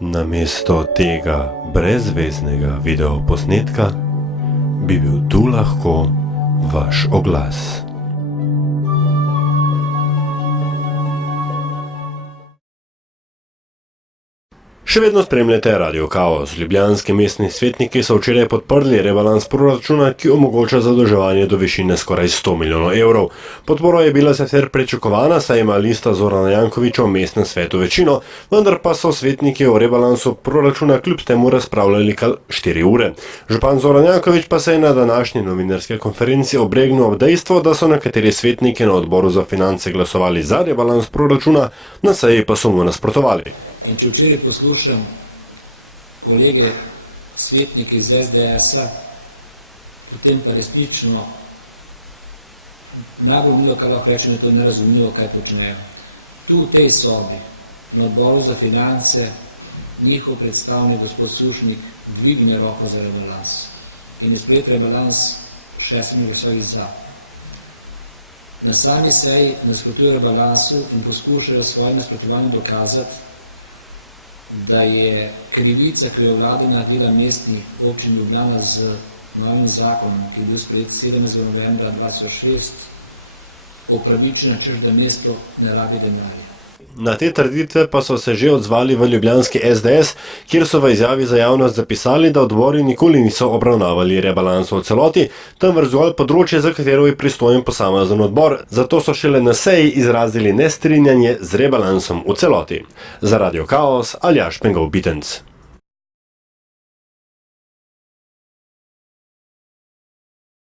Namesto tega brezveznega videoposnetka bi bil tu lahko vaš oglas. Še vedno spremljate Radio Kaos. Ljubljanski mestni svetniki so včeraj podprli rebalans proračuna, ki omogoča zadolževanje do višine skoraj 100 milijonov evrov. Podpora je bila sicer pričakovana, saj ima lista Zorana Jankovića v mestnem svetu večino, vendar pa so svetniki o rebalansu proračuna kljub temu razpravljali kar 4 ure. Župan Zoran Janković pa se je na današnji novinarski konferenci obregnil ob dejstvo, da so nekateri svetniki na odboru za finance glasovali za rebalans proračuna, na seji pa so mu nasprotovali. In če včeraj poslušam kolege svetnike iz SDS-a, potem pa resnično najbolj milo, kar lahko rečem, je to nerazumljivo, kaj počnejo. Tu v tej sobi, na odboru za finance, njihov predstavnik, gospod Sušnik, dvigne roko za rebalans. In je sprejet rebalans 6 glasovi za. Na sami seji nasprotujejo rebalansu in poskušajo svojim nasprotovanjem dokazati, da je krivica, ki jo vlada naredila mestni občini Ljubljana z novim zakonom, ki je bil sprejet 17. novembra 2006, opravičena, češ da mesto ne rabi denarja. Na te trditve pa so se že odzvali v ljubljanski SDS, kjer so v izjavi za javnost zapisali, da odbori nikoli niso obravnavali rebalansa v celoti, temveč zgolj področje, za katero je pristojen posamezen odbor, zato so šele na seji izrazili nestrinjanje z rebalansom v celoti. Za Radio Kaos, Aljaž Pengov Bitenc.